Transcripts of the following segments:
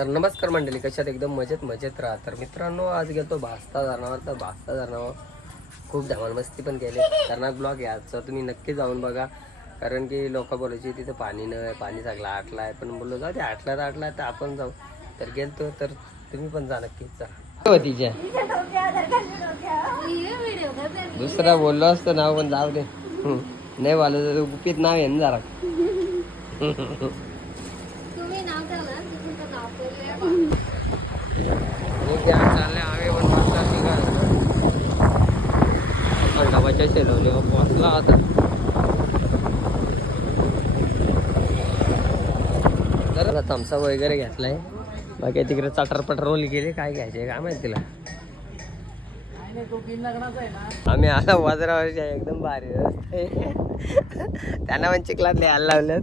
तर नमस्कार मंडळी, कशात एकदम मजेत राहा. तर मित्रांनो, आज गेलो भास्ता धरणावर. तर भास्ता धरणावर खूप धमाल मस्ती पण केली. खतरनाक ब्लॉग याचा तुम्ही नक्की जाऊन बघा. कारण की लोक बोलायची तिथं पाणी नाही, पाणी सगळं आटला आहे. पण बोललो जाऊ ते आटला तर आपण जाऊ. तर गेलतो, तर तुम्ही पण जा नक्कीच. चला तिच्या दुसरा बोललो असतो नाव, पण जाऊ दे. नाही बोलायचं तर गुपित नाव आहे ना जरा. चालले आम्ही पण वाजता निघाल डबाच्या शेलवले पोचला आता. तर थम्सअप वगैरे घेतलाय. बाकी तिकडे चटर रोल गेले. काय घ्यायचे काय माहिती तिला. आम्ही आला बाजारावरच्या एकदम भारी रस्ते. त्यांना पण चिखलात लिहायला लावल्यात.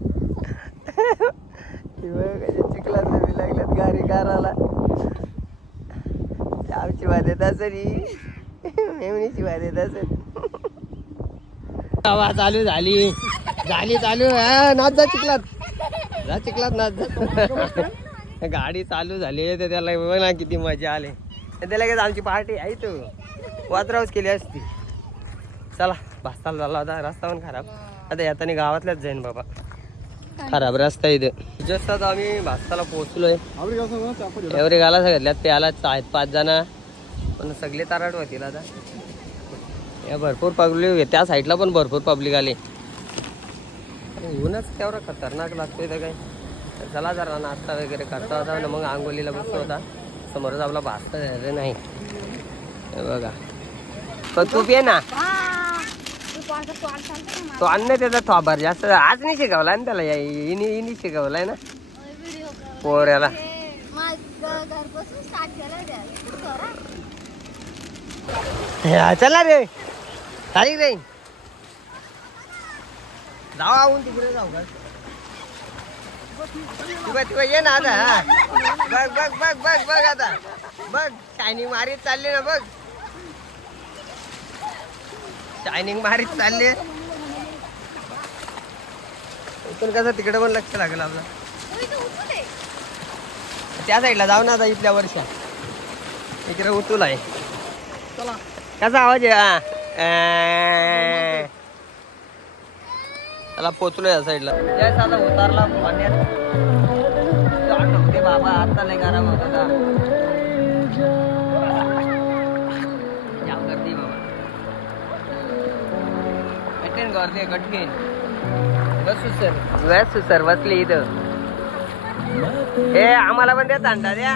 चिखलात बी लागल्यात गाडी काराला. आमची वादेत असरी मेवणीची वादेत असरी. हवा चालू झाली चालू. नाच जा चिखलात नाच जा. गाडी चालू झाली तर त्याला बघा किती मजा आली. त्याला लगेच आमची पार्टी आहे तो वाजरावच केली असती. चला भास्ताला झाला होता. रस्ता पण खराब. आता येताना गावातल्याच जाईन बाबा. खराब रस्ता इथे. जस्ट आता आम्ही भास्ताला पोहोचलोय. एवढे गाला सगळ्यात प्याला आहेत 5 जण. पण सगळे ताराट होतील आता. या भरपूर पब्लिक त्या साईडला पण भरपूर पब्लिक आले. ऊनच तेवढा खतरनाक लागतोय तर काय. चला जरा नाश्ता वगैरे करता होता आणि मग आंघोलीला बसतो होता. समोरच आपला भास्ता झालं नाही बघा. पण तू पे ना तो अन्न त्याचा थोबार जास्त आज नाही शिकवलाय ना त्याला. इनी शिकवलाय ना पोऱ्याला. चला रे चाली रे जाऊ आऊन तिकडे जाऊ का. तुला ये ना आता. बघ आता बघ शायनिंग मारीत चालली ना. बघ शायनिंग मारीत चालली. पण कसं तिकडे पण लक्ष लागेल आपलं. त्या साईडला जाऊ ना आता. इथल्या वर्षा इकडे उतूल आहे. कसा आवाज आहे. त्याला पोचलो या साईडला. त्याच आता उतारला पाण्यात. बाबा आता नाही गरम होत होता. गर्दी बाबा कठीण बस सर बसली इथं. हे आम्हाला पण द्या थंडा द्या.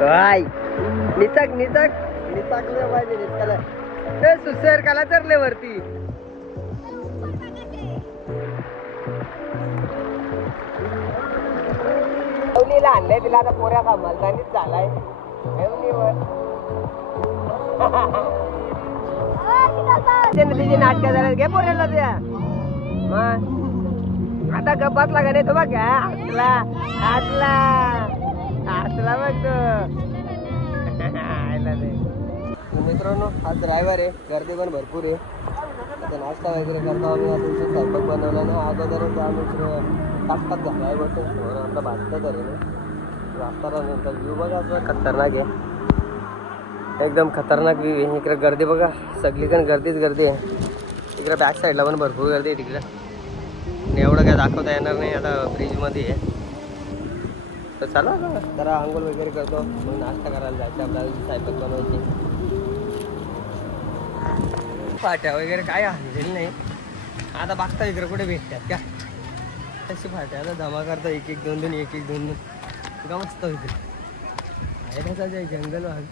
काय निचक पाहिजे निचकाला. ते सुसर काला चरले वरती. मेवणीला आणलंय तिला आता. पोऱ्या कामालतानीच झालाय मेवणीवर. तिची नाटक झाल्या घे पोऱ्याला द्या. मग आता गप्पातला का नाही तो बघ. हसला बघ तो. मित्रांनो हा ड्रायव्हर आहे. गर्दी पण भरपूर आहे. आता नाश्ता वगैरे करतो आम्ही. आता स्वयंपाक बनवला ना अगोदरच आम्ही ताटपात झाला आहे. बस आपला भाजता तरी ना नंतर व्ह्यू बघा असं खतरनाक आहे. एकदम खतरनाक व्ह्यू आहे. इकडे गर्दी बघा सगळीकडे गर्दी आहे. इकडे बॅक साईडला पण भरपूर गर्दी आहे तिकडे. एवढं काय दाखवता येणार नाही आता फ्रीजमध्ये आहे. तर चला जरा आंघोळ वगैरे करतो. मग नाश्ता करायला जायचं आपल्याला. स्वयंपाक बनवायची. फाट्या वगैरे काय आणलेली नाही. आता बघता इकडे कुठे भेटतात का तशी फाट्या. आता जमा करता एक एक दोन का मस्त इकडे आहे. तसं जंगल भाग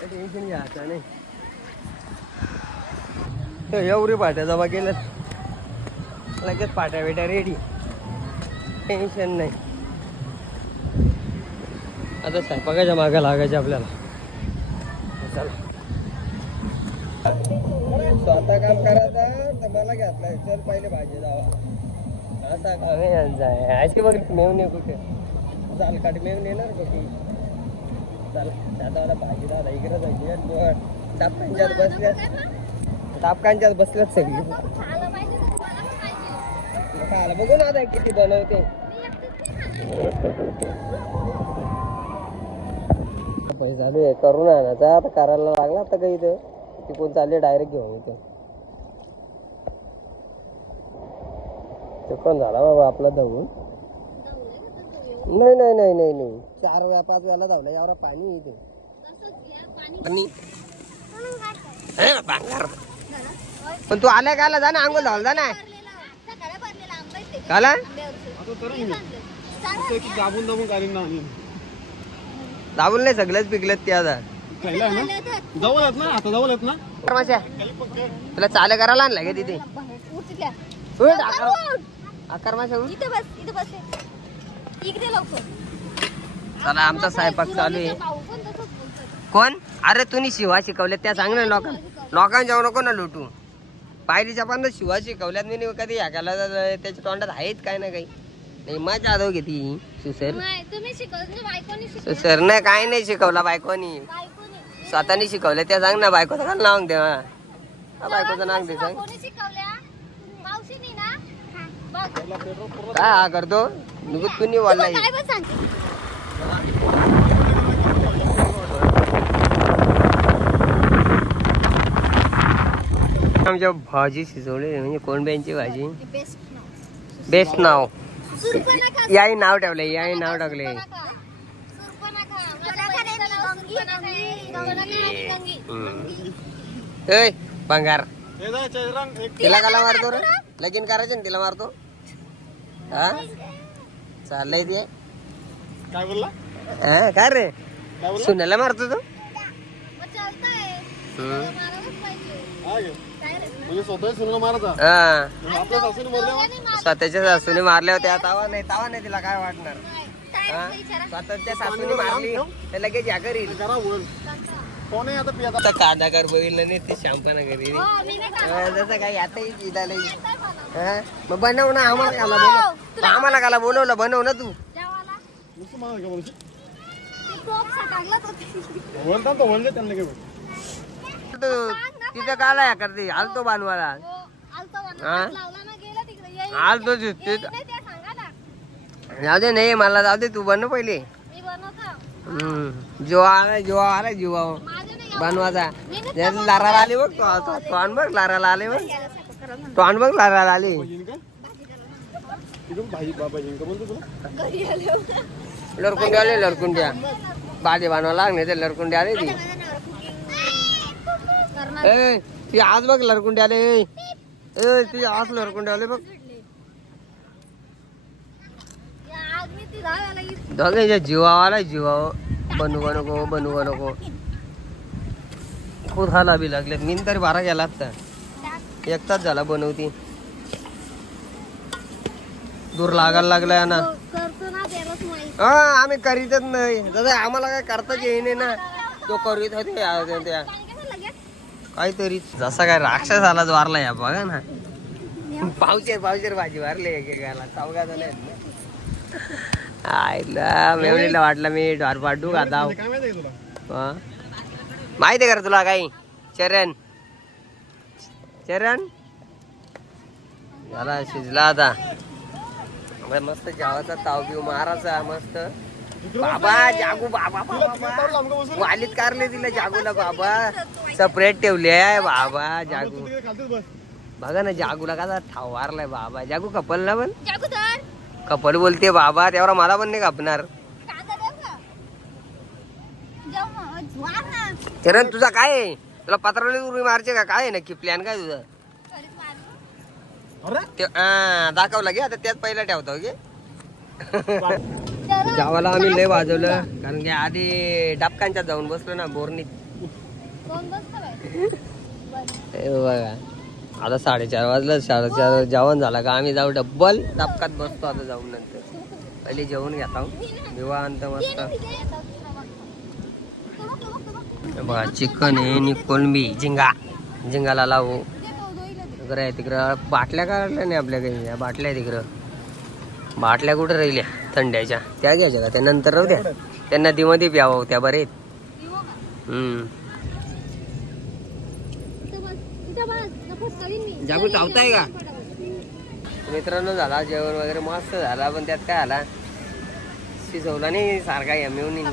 टेन्शन घ्यायचं नाही. एवढी फाट्या जमा केल्यात लगेच फाट्या बेट्या रेडी. टेन्शन नाही. आता स्वयंपाकाच्या मागं लागायचे आपल्याला. चला स्वतः काम करायचं तर मला घेतलाय. चल पहिले भाजी जावा असा काम जाय. ऐकी बघ मेवणे कुठे चाल काढ मेवून येणार कुठे. चला आता भाजी दादा इकडे जायची. टापकांच्यात बसल्यात सगळी. मला बघू ना आता किती बनवते. चालू आहे करून आणायचा आता करायला लागला आता काही इथं तिकडून चालले डायरेक्ट घेऊन येते. चिकन झाला बाबा आपला धावून. नाही नाही नाही नाही नाही 4-5 वेळा धावला एवढा पाणी इथे. पण तू आलाय काला जा ना आंघोळ धावला जा ना काला दाबून नाही सगळंच पिकलेत ते आता तुला चाल करायला आणलाय का तिथे आकार माशा. चला आमचा स्वयंपाक चालू आहे. कोण अरे तुम्ही शिवा शिकवले त्या सांग ना लोकांना जाऊ नको ना लुटू. पायरीच्या पण शिवा शिकवल्यात मी कधी ह्याला त्याच्या तोंडात आहेत काय ना काही नाही मजा आदव घेती सुसर सुसर नाही काय नाही शिकवला बायकोनी स्वतःनी शिकवलं त्या सांग ना बायकोचं का नाव तेव्हा बायकोचं नाव दे सांग काय हा करतो निघत कुणी बोललाय. आमच्या भाजी शिजवली म्हणजे कोणब्यांची भाजी बेस्ट नाव याही नाव ठेवले याही नाव टाकले. भंगार तिला काला मारतो रे लगीन करायचं ना तिला मारतो हा चाललंय ते काय बोलला हा काय रे सुनाला मारतो तू म्हणजे स्वतः सुनला मारता हा आपल्या सासूने मारल्या स्वतःच्या सासूने मारल्या होत्या तावा नाही तिला काय वाटणार. स्वतःच्या सासूने मारली तर लगेच या करील कोण आहे आता पियाचा कांदा कर बघितलं नाही ते शांपना करी जसं काय आता मग बनव ना आम्हाला काला बोलवलं बनव ना तू तिथं काला या करते आलतो बांधवाला आलतो जाऊ दे नाही मला जाऊ दे तू बनव पहिले. जेव्हा आला जीवा बनवाचा लाराला आले बघ तोंड बघ लाराला आले बघ तोंड बघ लाराला आले. लरकुंडी आले लरकुंड्या भाजी बनवा लागले ते लरकुंडी आले ती आज बघ लरकुंडी आले ती आज लरकुंडी आले बघ दोघे जीवावाला जीवाव बनवू नको खूप खाला बी लागले मी तरी 12 गेला आता 1 तास झाला बनवती दूर लागायला लागलाय ना हा आम्ही करीतच नाही जसं आम्हाला काय करताच येईन ना तो करीत होते त्या काहीतरी जसा काय राक्षस आलाच वारला या बघा ना पावशेर भाजी वारले एकेकाला चौघा झाले आईला मेवणीला वाटलं मी ढोर पाडू आता माहिती आहे का तुला काही चरण झाला शिजला आता मस्त जेवाचा ताव बिव मारायचा मस्त बाबा जागू बाबा वालीत कारले तिला जागूला बाबा सेपरेट ठेवले आहे बाबा जागू बघा ना जागूला का ठाव मारलाय बाबा जागू कपल ना पण कपल बोलते बाबा तेवढा मला पण नाही कापणार. चरण तुझा काय आहे तुला पत्रावली उरी मारचे का काय नक्की प्लॅन काय तुझा दाखवला गे आता त्यात पहिला ठेवतो गे जावाला आम्ही लय वाजवलं कारण की आधी डाबकांच्यात जाऊन बसलो ना बोरणीत बघा आता 4:30 वाजलं 4:30 जेवण झालं का आम्ही जाऊ डब्बल डाबकात बसतो आता जाऊन नंतर पहिले जेवण घेता निवांत मस्त बघा चिकन आहे आणि कोलंबी झिंगाला लावू तिकडं आहे तिकडं बाटल्या काढल्या नाही आपल्या काही बाटल्या आहे तिकडं बाटल्या कुठं राहिल्या थंड्याच्या त्या घ्यायच्या का त्या नंतर राहू द्या त्या नदीमध्ये प्यावं त्या बरे जागू चावताय का मित्रांनो झाला जेवण वगैरे मस्त झाला, पण त्यात काय आला शिजवला नाही सारखा या मेवणी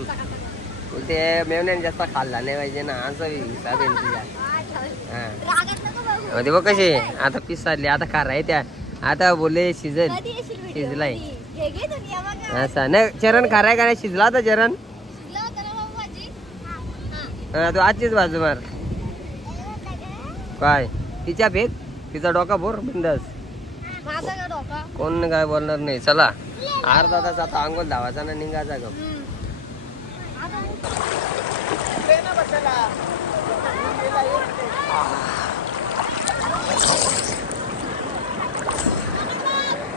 ते मेवण्याने जास्त खाल्ला नाही पाहिजे ना, असं हिसाब आहे तिचा. हां ते बघ कशी आता पीस सारली, आता खा आहे त्या, आता बोलले शिजल शिजलाय असं नाही. चरण खाराय का नाही शिजला होता चरण? हा तू आजचीच बाजू मार काय तिच्या फेक, तिचा डोका बोर बिंदास, कोण काय बोलणार नाही. चला अर्धा तास आता अंघोल धावाचा ना निघायचा ग.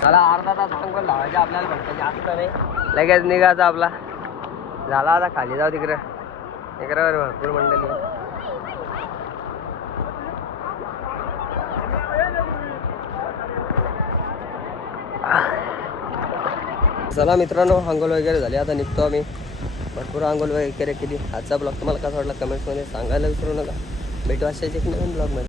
चला अर्धा तास अंघोल धावायचा आपल्याला, फक्त जास्त नाही, लगेच निघायचा आपला. झाला आता खाली जाऊ तिकडे, तिकडे भरपूर मंडळी. चला मित्रांनो आंघोळ वगैरे झाली, आता निघतो आम्ही. भरपूर आंघोळ वगैरे केली. आजचा ब्लॉग तुम्हाला कसा वाटला कमेंट्समध्ये सांगायला विसरू नका. भेटू अशाच एक नवीन ब्लॉगमध्ये.